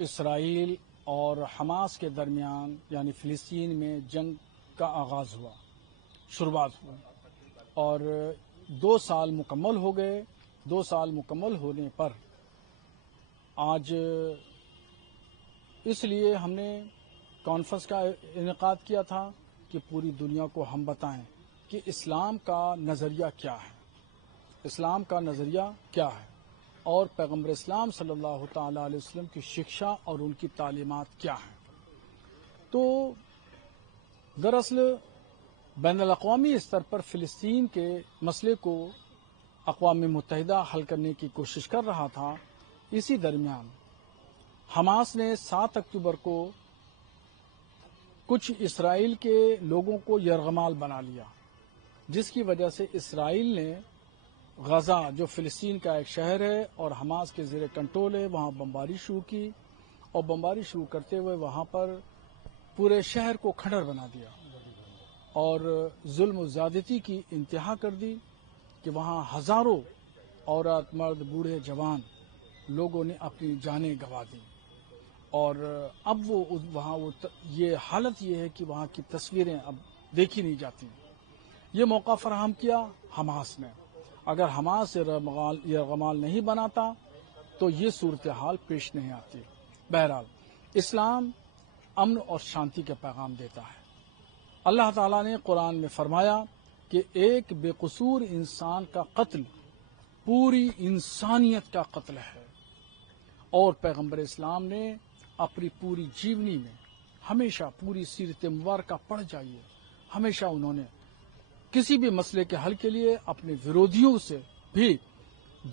اسرائیل اور حماس کے درمیان یعنی فلسطین میں جنگ کا آغاز ہوا، شروعات ہوئی اور 2 سال مکمل ہو گئے۔ 2 سال مکمل ہونے پر آج اس لیے ہم نے کانفرنس کا انعقاد کیا تھا کہ پوری دنیا کو ہم بتائیں کہ اسلام کا نظریہ کیا ہے، اسلام کا نظریہ کیا ہے اور پیغمبر اسلام صلی اللہ تعالی علیہ وسلم کی شکشا اور ان کی تعلیمات کیا ہیں۔ تو دراصل بین الاقوامی استر پر فلسطین کے مسئلے کو اقوام متحدہ حل کرنے کی کوشش کر رہا تھا۔ اسی درمیان حماس نے 7 اکتوبر کو کچھ اسرائیل کے لوگوں کو یرغمال بنا لیا، جس کی وجہ سے اسرائیل نے غزہ جو فلسطین کا ایک شہر ہے اور حماس کے زیر کنٹرول ہے وہاں بمباری شروع کی اور بمباری شروع کرتے ہوئے وہاں پر پورے شہر کو کھنڈر بنا دیا اور ظلم و زیادتی کی انتہا کر دی کہ وہاں ہزاروں عورت مرد بوڑھے جوان لوگوں نے اپنی جانیں گنوا دی اور اب وہاں یہ حالت یہ ہے کہ وہاں کی تصویریں اب دیکھی نہیں جاتی۔ یہ موقع فراہم کیا حماس نے۔ اگر حماس یرغمال نہیں بناتا تو یہ صورتحال پیش نہیں آتی۔ بہرحال اسلام امن اور شانتی کا پیغام دیتا ہے۔ اللہ تعالیٰ نے قرآن میں فرمایا کہ ایک بے قصور انسان کا قتل پوری انسانیت کا قتل ہے، اور پیغمبر اسلام نے اپنی پوری جیونی میں ہمیشہ پوری سیرت مبارکہ پڑھ جائیے، ہمیشہ انہوں نے کسی بھی مسئلے کے حل کے لیے اپنے ورودھیوں سے بھی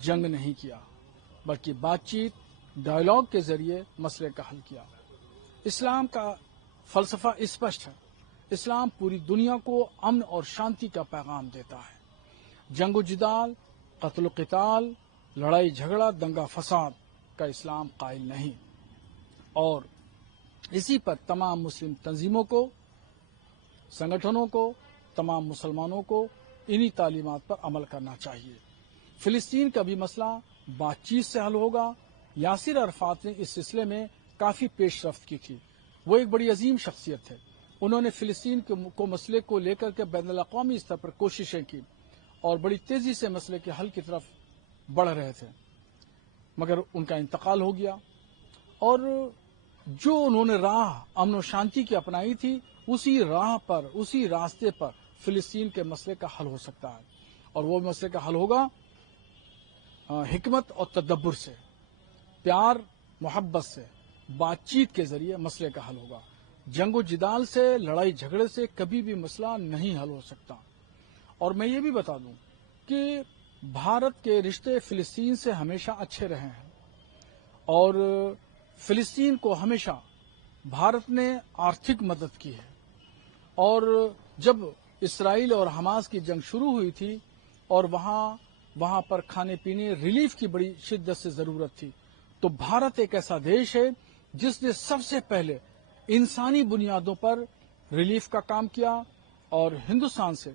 جنگ نہیں کیا بلکہ بات چیت ڈائیلاگ کے ذریعے مسئلے کا حل کیا۔ اسلام کا فلسفہ اسپشٹ ہے۔ اسلام پوری دنیا کو امن اور شانتی کا پیغام دیتا ہے۔ جنگ و جدال، قتل و قتال، لڑائی جھگڑا، دنگا فساد کا اسلام قائل نہیں، اور اسی پر تمام مسلم تنظیموں کو، سنگٹھنوں کو، تمام مسلمانوں کو انہی تعلیمات پر عمل کرنا چاہیے۔ فلسطین کا بھی مسئلہ بات چیت سے حل ہوگا۔ یاسر عرفات نے اس سلسلے میں کافی پیش رفت کی تھی۔ وہ ایک بڑی عظیم شخصیت ہے۔ انہوں نے فلسطین کو مسئلے کو لے کر کے بین الاقوامی سطح پر کوششیں کی اور بڑی تیزی سے مسئلے کے حل کی طرف بڑھ رہے تھے، مگر ان کا انتقال ہو گیا، اور جو انہوں نے راہ امن و شانتی کی اپنائی تھی اسی راہ پر، اسی راستے پر فلسطین کے مسئلے کا حل ہو سکتا ہے، اور وہ مسئلے کا حل ہوگا حکمت اور تدبر سے، پیار محبت سے، بات چیت کے ذریعے مسئلے کا حل ہوگا۔ جنگ و جدال سے، لڑائی جھگڑے سے کبھی بھی مسئلہ نہیں حل ہو سکتا۔ اور میں یہ بھی بتا دوں کہ بھارت کے رشتے فلسطین سے ہمیشہ اچھے رہے ہیں، اور فلسطین کو ہمیشہ بھارت نے آرتھک مدد کی ہے، اور جب اسرائیل اور حماس کی جنگ شروع ہوئی تھی اور وہاں پر کھانے پینے ریلیف کی بڑی شدت سے ضرورت تھی، تو بھارت ایک ایسا دیش ہے جس نے سب سے پہلے انسانی بنیادوں پر ریلیف کا کام کیا، اور ہندوستان سے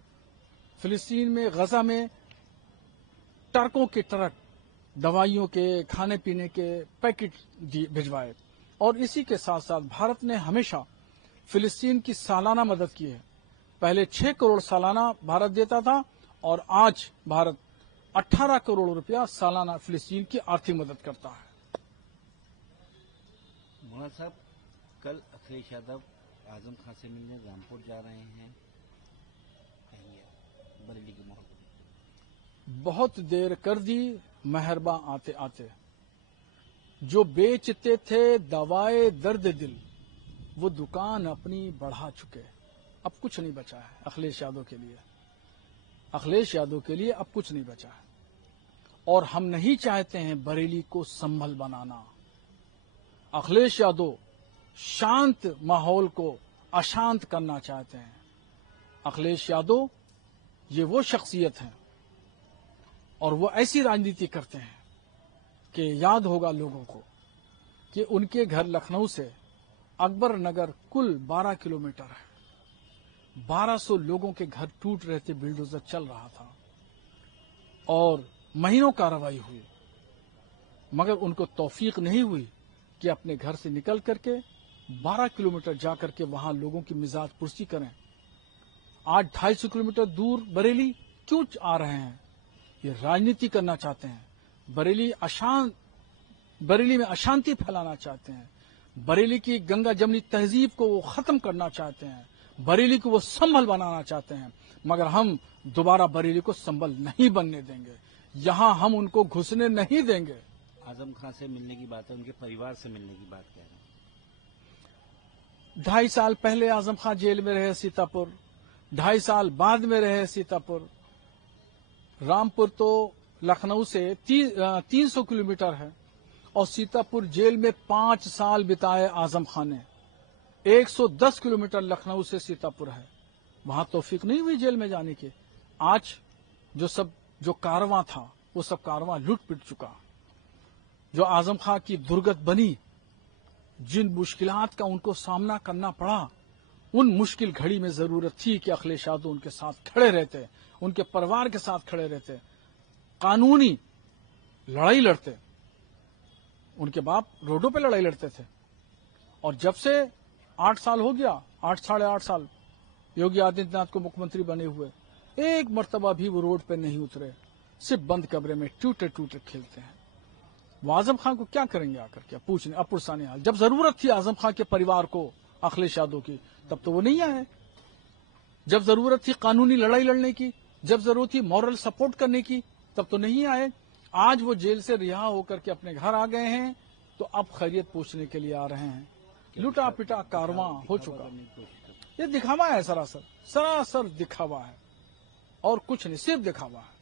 فلسطین میں غزہ میں ٹرکوں کے ٹرک دوائیوں کے، کھانے پینے کے پیکٹ بھجوائے، اور اسی کے ساتھ ساتھ بھارت نے ہمیشہ فلسطین کی سالانہ مدد کی ہے۔ پہلے 6 کروڑ سالانہ بھارت دیتا تھا، اور آج بھارت 18 کروڑ روپیہ سالانہ فلسطین کی آرتھک مدد کرتا ہے۔ مولانا صاحب، کل اکھلیش یادو اعظم خان سے ملنے رامپور جا رہے ہیں، بریلی کی محبت بہت دیر کر دی مہرباں آتے آتے، جو بیچتے تھے دوائے درد دل وہ دکان اپنی بڑھا چکے، اب کچھ نہیں بچا ہے اکھلیش یادو کے لیے۔ اکھلیش یادو کے لیے اب کچھ نہیں بچا ہے، اور ہم نہیں چاہتے ہیں بریلی کو سنبھل بنانا۔ اکھلیش یادو شانت ماحول کو اشانت کرنا چاہتے ہیں۔ اکھلیش یادو یہ وہ شخصیت ہیں اور وہ ایسی راجنیتی کرتے ہیں کہ یاد ہوگا لوگوں کو کہ ان کے گھر لکھنؤ سے اکبر نگر کل 12 کلومیٹر ہے۔ 1200 لوگوں کے گھر ٹوٹ رہے تھے، بلڈوزر چل رہا تھا اور مہینوں کارروائی ہوئی، مگر ان کو توفیق نہیں ہوئی کہ اپنے گھر سے نکل کر کے 12 کلومیٹر جا کر کے وہاں لوگوں کی مزاج پرسی کریں. آج 250 کلومیٹر دور بریلی کیوں آ رہے ہیں؟ یہ راجنیتی کرنا چاہتے ہیں. بریلی میں اشانتی پھیلانا چاہتے ہیں. بریلی کی گنگا جمنی تہذیب کو وہ ختم کرنا چاہتے ہیں. بریلی کو وہ سنبھل بنانا چاہتے ہیں. مگر ہم دوبارہ بریلی کو سنبھل نہیں بننے دیں گے. یہاں ہم ان کو گھسنے نہیں دیں گے. اعظم خان سے ملنے کی بات ہے، ان کے پریوار سے ملنے کی بات کہہ رہے ہیں. 2.5 سال پہلے اعظم خان جیل میں رہے سیتاپور، 2.5 سال بعد میں رہے سیتاپور. رامپور تو لکھنؤ سے 300 کلومیٹر ہے اور سیتاپور جیل میں 5 سال بتائے اعظم خان نے. 110 کلومیٹر لکھنؤ سے سیتاپور ہے. وہاں توفیق نہیں ہوئی جیل میں جانے کی. آج جو کارواں تھا وہ سب کارواں لٹ پٹ چکا. جو اعظم خان کی درگت بنی، جن مشکلات کا ان کو سامنا کرنا پڑا، ان مشکل گھڑی میں ضرورت تھی کہ اکھلیش یادو ان کے ساتھ کھڑے رہتے، ان کے پریوار کے ساتھ کھڑے رہتے، قانونی لڑائی لڑتے. ان کے باپ روڈوں پہ لڑائی لڑتے تھے. اور جب سے 8 سال ہو گیا، 8 سال یوگی آدتیہ ناتھ کو مکھ منتری بنے ہوئے، ایک مرتبہ بھی وہ روڈ پہ نہیں اترے. صرف بند کمرے میں ٹوٹے کھیلتے ہیں. وہ اعظم خان کو کیا کریں گے آ کر کے پوچھنے پرسانے حال. جب ضرورت تھی اعظم خان کے پریوار کو اکھلیش یادو کی، تب تو وہ نہیں آئے. جب ضرورت تھی قانونی لڑائی لڑنے کی، جب ضرورت تھی مورل سپورٹ کرنے کی، تب تو نہیں آئے. آج وہ جیل سے رہا ہو کر کے اپنے گھر آ گئے ہیں تو اب خیریت پوچھنے کے لیے آ رہے ہیں. لوٹا پٹا کارواں ہو چکا. یہ دکھاوا ہے، سراسر دکھاوا ہے اور کچھ نہیں، صرف دکھاوا ہے.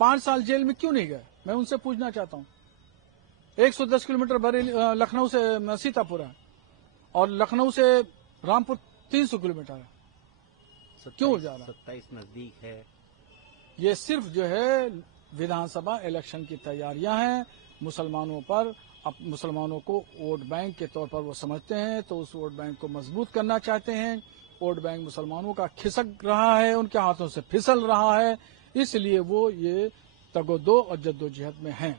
5 سال جیل میں کیوں نہیں گئے؟ میں ان سے پوچھنا چاہتا ہوں. 110 کلومیٹر لکھنؤ سے سیتاپور ہے اور لکھنؤ سے رامپور 300 کلومیٹر ہے. کیوں جا رہا؟ 27 نزدیک ہے. یہ صرف جو ہے ودھان سبھا الیکشن کی تیاریاں ہیں. مسلمانوں کو ووٹ بینک کے طور پر وہ سمجھتے ہیں تو اس ووٹ بینک کو مضبوط کرنا چاہتے ہیں. ووٹ بینک مسلمانوں کا کھسک رہا ہے، ان کے ہاتھوں سے پھسل رہا ہے. اس لیے وہ یہ تگ و دو اور جدوجہد میں ہیں.